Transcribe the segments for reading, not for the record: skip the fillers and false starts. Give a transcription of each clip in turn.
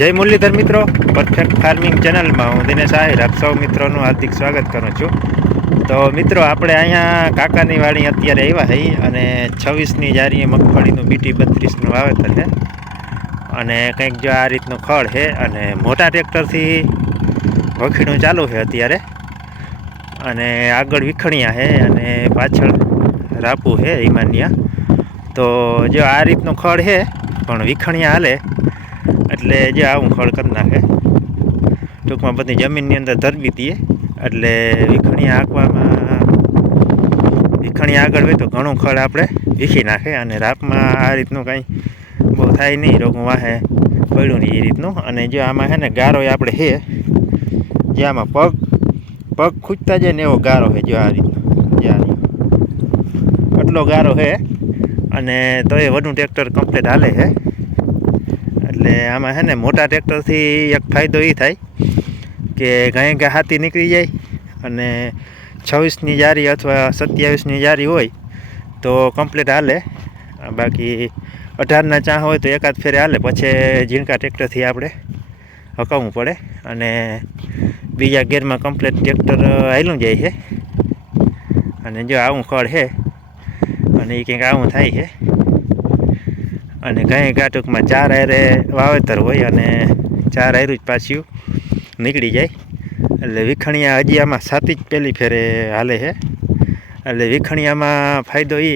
જય મુરલીધર મિત્રો, perfect farming ચેનલમાં હું દિનેશ આહિર આપ સૌ મિત્રોનું હાર્દિક સ્વાગત કરું છું. તો મિત્રો, આપણે અહીંયા કાકાની વાડી અત્યારે આવ્યા છીએ અને 26ની જારીએ મગફળીનું BT 32નું વાવેતર છે અને કંઈક જો આ રીતનું ખડ છે અને મોટા ટ્રેક્ટરથી વખીણું ચાલુ છે અત્યારે અને આગળ વિખણિયા છે અને પાછળ રાપુ છે ઈમાનિયા. તો જો આ રીતનું ખડ છે પણ વિખણિયા હાલે એટલે જે આવું ખડ કરી નાખે. ટૂંકમાં બધી જમીનની અંદર ધરબી દઈએ એટલે વિખણિયા આંકવામાં વિખણિયા આગળ હોય તો ઘણું ખડ આપણે વીખી નાખે અને રાપમાં આ રીતનું કાંઈ બહુ થાય નહીં, રોગું વાહે પડ્યું નહીં એ રીતનું. અને જો આમાં છે ને ગારો આપણે છે જે આમાં પગ ખૂંચતા જાય ને એવો ગારો છે. જો આ રીતનો જ્યાં આટલો ગારો છે અને તો એ વધુ ટ્રેક્ટર કમ્પ્લીટ હાલે છે. એટલે આમાં છે ને મોટા ટ્રેક્ટરથી એક ફાયદો એ થાય કે ગાય હાથી નીકળી જાય અને 26ની જારી અથવા 27ની જારી હોય તો કમ્પ્લીટ હાલે. બાકી 18ના ચાહ હોય તો એકાદ ફેરે હાલે, પછી ઝીણકા ટ્રેક્ટરથી આપણે હકાવવું પડે અને બીજા ગેરમાં કમ્પ્લીટ ટ્રેક્ટર હાલ્યું જાય છે. અને જો આવું ખડ છે અને એ કંઈક આવું થાય છે અને ગાય ટૂંકમાં 4 હારે વાવેતર હોય અને 4 હારું જ પાછું નીકળી જાય. એટલે વિખણિયા હજી આમાં 7 જ પહેલી ફેરે હાલે છે. એટલે વિખણિયામાં ફાયદો એ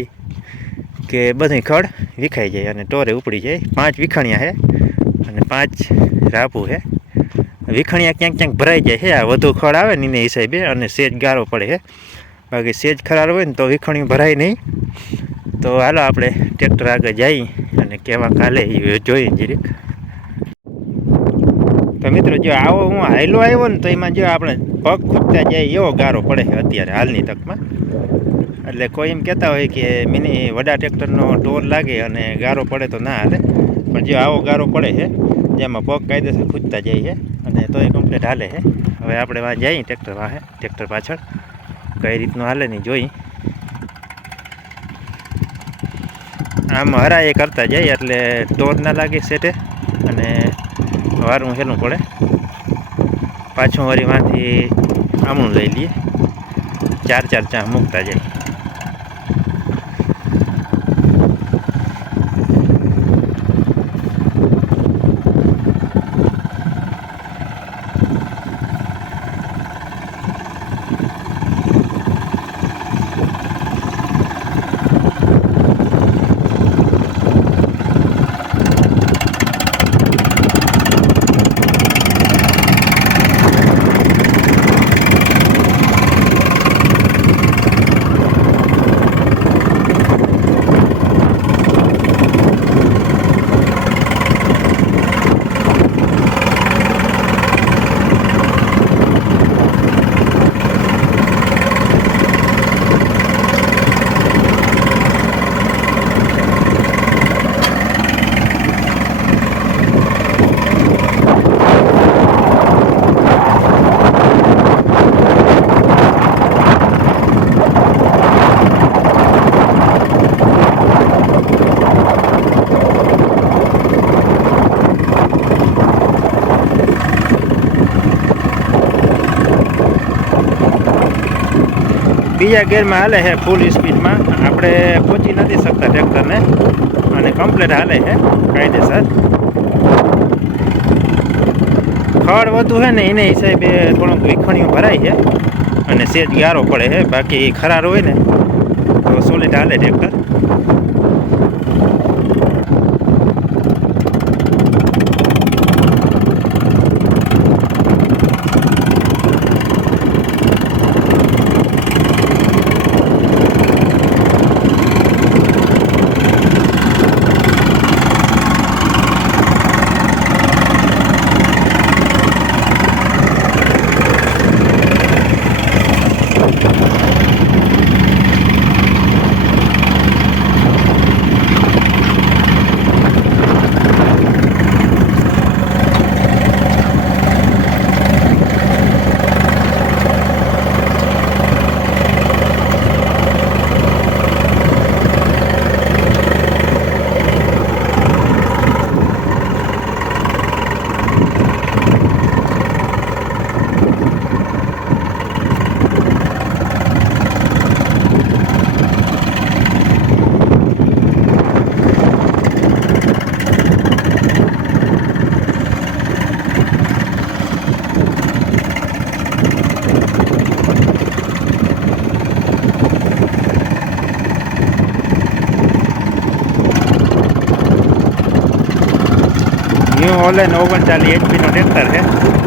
કે બધું ખડ વિખાઈ જાય અને ટોરે ઉપડી જાય. 5 વિખણિયા છે અને 5 રાપુ છે. વિખણિયા ક્યાંક ક્યાંક ભરાઈ જાય છે, આ વધુ ખડ આવે ને એને હિસાબે અને સેજ ગારો પડે છે. બાકી સેજ ખરાર હોય ને તો વિખણિયું ભરાય નહીં. તો હાલો આપણે ટ્રેક્ટર આગળ જઈએ અને કેવા કાલે એ જોઈએ જરીક. તો મિત્રો, જો આવો હું હાયલો આવ્યો ને તો એમાં જો આપણે પગ ખૂટતા જાય એવો ગારો પડે છે અત્યારે હાલની તકમાં. એટલે કોઈ એમ કહેતા હોય કે મિની વડા ટ્રેક્ટરનો ટોર લાગે અને ગારો પડે તો ના હાલે, પણ જો આવો ગારો પડે છે જેમાં પગ કાયદેસર ખૂટતા જાય છે અને તો એ કમ્પ્લીટ હાલે છે. હવે આપણે વાં જઈએ ટ્રેક્ટર પાછળ કઈ રીતનું હાલે નહીં જોઈ. આમ હરા એ કરતા જાય એટલે ટોર ના લાગે સેટે અને વારું હેલું પડે. પાછું વરીમાંથી આમણું લઈ લઈએ, 4 ચાહ મૂકતા જાય. બીજા ગેરમાં હાલે છે ફૂલ સ્પીડમાં. આપણે પહોંચી નથી શકતા ટ્રેક્ટરને અને કમ્પ્લીટ હાલે છે કાયદેસર. ખડ વધુ છે ને એને હિસાબે થોડુંક વિખણિયું ભરાય છે અને સેજ ગારો પડે છે. બાકી ખરાર હોય ને તો સોલિડ હાલે ટ્રેક્ટર. ન્યૂ ઓલેન 39 HP નો ટ્રેક્ટર છે